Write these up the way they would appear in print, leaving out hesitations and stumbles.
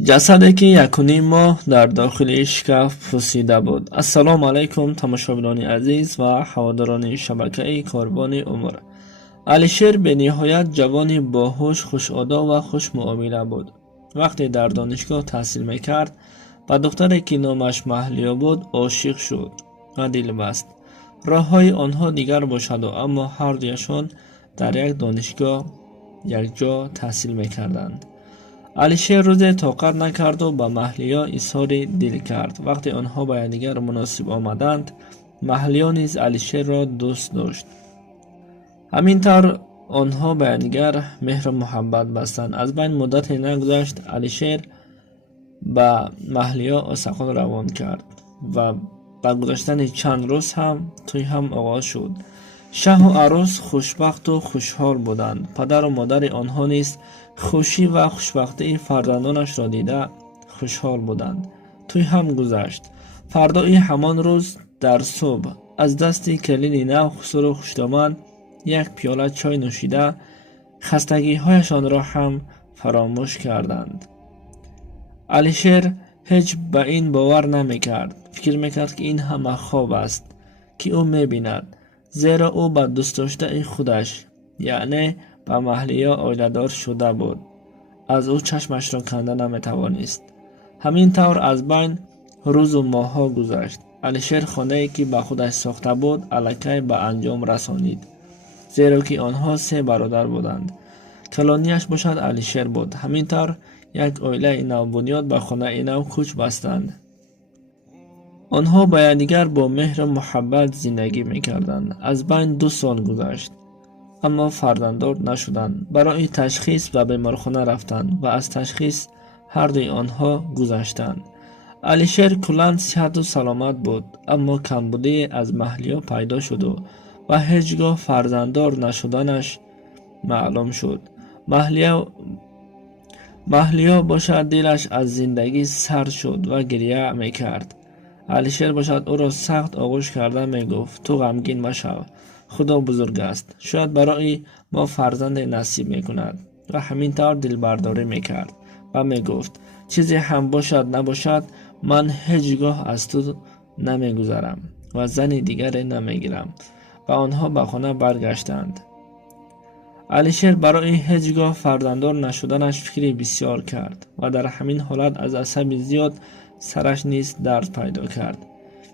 جسدی که 1.5 ماه در داخل شکاف پوسیده بود. السلام علیکم تماشاگران عزیز و هواداران شبکه کاروان عمر. علیشیر به نهایت جوانی باهوش، خوش‌آدا و خوش معامله بود. وقتی در دانشگاه تحصیل میکرد و دختری که نامش محلیا بود عاشق شد و دل بست. راه‌های آنها دیگر باشد اما هر دویشان در یک دانشگاه یک جا تحصیل میکردند. علیشیر روزی طاقت نکرد و به محلیا اظهار دل کرد. وقتی آنها به یکدیگر مناسب آمدند، محلیا نیز علیشیر را دوست داشت. همینطور آنها به یکدیگر مهر و محبت بستند. از بین مدتی نگذشت علیشیر به محلیا استقبال روان کرد و با گذشتن چند روز هم توی هم آغاز شد. شه و عروس خوشبخت و خوشحال بودند. پدر و مادر آنها نیز خوشی و خوشبختی فرزندانش را دیده خوشحال بودند. توی هم گذشت. فردای همان روز در صبح از دست کلید نو خسرو و خوشدامن یک پیاله چای نوشیده خستگی هایشان را هم فراموش کردند. علیشیر هیچ به این باور نمیکرد. فکر میکرد که این همه خواب است که او میبیند، زیرا او به دوست داشته خودش یعنی به محلیا آیله‌دار شده بود. از او چشمش را کنده نمیتوانست. همین طور از بین روز و ماه‌ها گذشت. علیشیر خانه‌ای که به خودش ساخته بود الکی به انجام رسانید، زیرا که آنها 3 برادر بودند. کلانیش باشد علیشیر بود. همین طور یک عائله نوبنیاد به خانه نو کوچ بستند. آنها با یکدیگر با مهر و محبت زندگی میکردند. از بین 2 سال گذشت اما فرزنددار نشدند. برای تشخیص به بیمارخانه رفتند و از تشخیص هر دوی آنها گذشتند. علیشیر کلاً صحت و سلامت بود اما کمبودی از محلیا پیدا شد و هیچگاه فرزنددار نشدنش معلوم شد. محلیا باشد دلش از زندگی سرد شد و گریه میکرد. علیشیر باشد او را سخت آغوش کرده میگفت تو غمگین مشو، خدا بزرگ است، شاید برای ما فرزند نصیب میکند. و همین طور دلبرداری میکرد و میگفت چیزی هم باشد نباشد من هیچگاه از تو نمیگذرم و زن دیگر نمیگیرم. و آنها به خانه برگشتند. علیشیر برای هیچگاه فرزنددار نشدنش فکری بسیار کرد و در همین حالت از عصب زیاد سرش نیز درد پیدا کرد.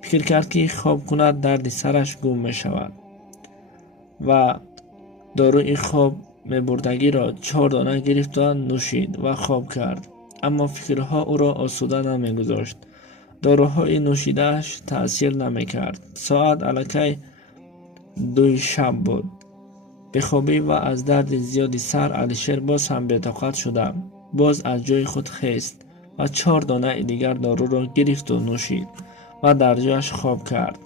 فکر کرد که خواب کند درد سرش گم می شود و داروی خواب میبردگی را 4 دانه گرفت و نوشید و خواب کرد. اما فکرها او را آسوده نمیگذاشت. داروهای نوشیدهش تأثیر نمیکرد. ساعت الکی 2 شب بود. بخوابی و از درد زیادی سر علیشیر باز هم بی‌طاقت شده. باز از جای خود خیست و 4 دانه دیگر دارو را گرفت و نوشید و در جایش خواب کرد.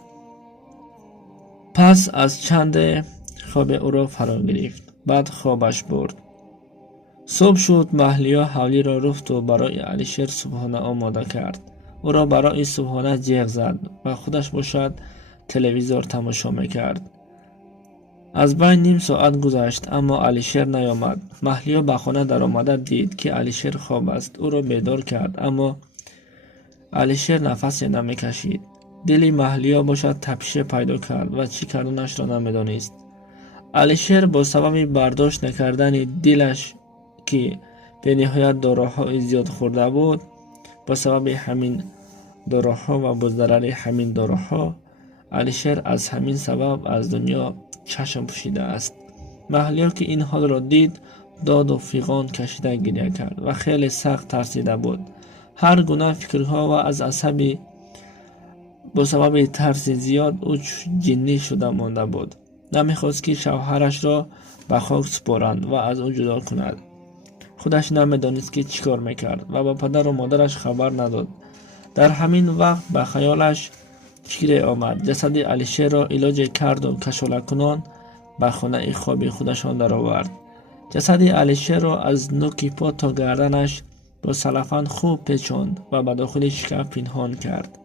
پس از چند خواب او را فرا گرفت. بعد خوابش برد. صبح شد. محلیا حولی را رفت و برای علیشیر صبحانه آماده کرد. او را برای صبحانه جیغ زد و خودش باشد تلویزیون تماشا میکرد. از بین نیم ساعت گذشت اما علیشیر نیامد. محلیا به خانه در آمده دید که علیشیر خواب است. او را بیدار کرد اما علیشیر نفسی نمیکشید. دلی محلیا باشد تپشه پیدا کرد و چی کردنش را نمیدانست. علیشیر با سبب برداشت نکردن دلش که به نهایت داروهای زیاد خورده بود، با سبب همین داروها و با ضرر همین داروها علیشیر از همین سبب از دنیا چشم پوشیده است. محلیا که این حال را دید داد و فیغان کشیده گریه کرد و خیلی سخت ترسیده بود. هر گونه فکرها و از عصبی با سبب ترس زیاد او جنی شده مانده بود. نمیخواست که شوهرش را به خاک سپارند و از او جدا کند. خودش نمیدانست که چیکار میکرد و با پدر و مادرش خبر نداد. در همین وقت به خیالش فکری آمد. جسد علیشیر را علاج کرد و کشاله کنان به خانه خواب خودشان در آورد. جسد علیشیر را از نوک پا تا گردنش با سلفن خوب پیچاند و به داخل شکاف پنهان کرد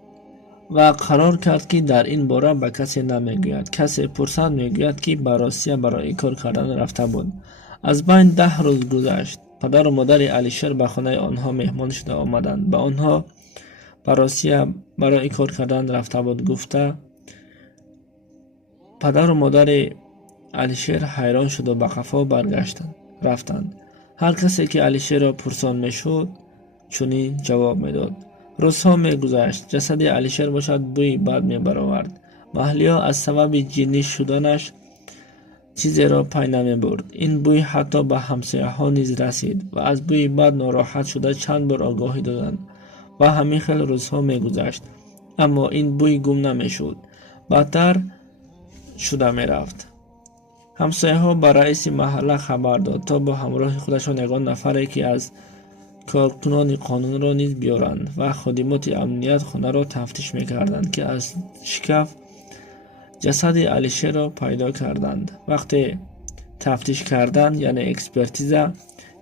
و قرار کرد که در این باره به کسی نمیگوید. کسی پرسد میگوید که به روسیه برای کار کردن رفته بود. از بین 10 روز گذشت. پدر و مادر علیشیر به خانه آنها مهمان شده آمدند. به آنها به روسیه برای کار کردن رفته بود گفته. پدر و مادر علیشیر حیران شد و به قفا برگشتند رفتند. هر کسی که علیشیر را پرسان میشد چنین جواب میداد. روزها میگذشت. جسد علیشیر باشد بوی بد میبرآورد. محلی‌ها از سبب جنی شدنش چیزی را پی نمی برد. این بوی حتی به همسایه ها نیز رسید و از بوی بد ناراحت شده چند بار آگاهی دادند و همین خیلی روزها میگذشت، اما این بوی گم نمی شد، بدتر شده می رفت. همسایه ها به رئیس محله خبر داد تا با همراه خودشان یگان نفری که از کارکنان قانون را نیز بیارند و خدمات امنیت خانه را تفتیش میکردند که از شکاف جسد علیشیر را پیدا کردند. وقتی تفتیش کردند یعنی اکسپرتیزه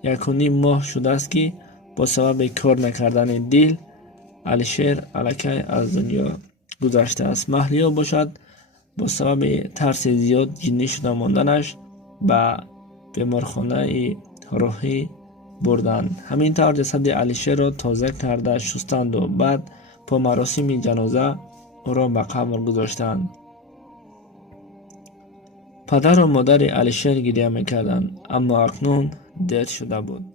1.5 ماه شده است که با سبب کار نکردن دل علیشیر الکی از دنیا گذشته است. محلی‌ها باشد با سبب ترس زیاد جنی شده ماندنش به بیمارخانه روحی بردند. همین طور جسد علیشیر را تازه کرده شستند و بعد با مراسم جنازه او را به قبر گذاشتند. پدر و مادر علیشیر گریه میکردند، اما اکنون دیر شده بود.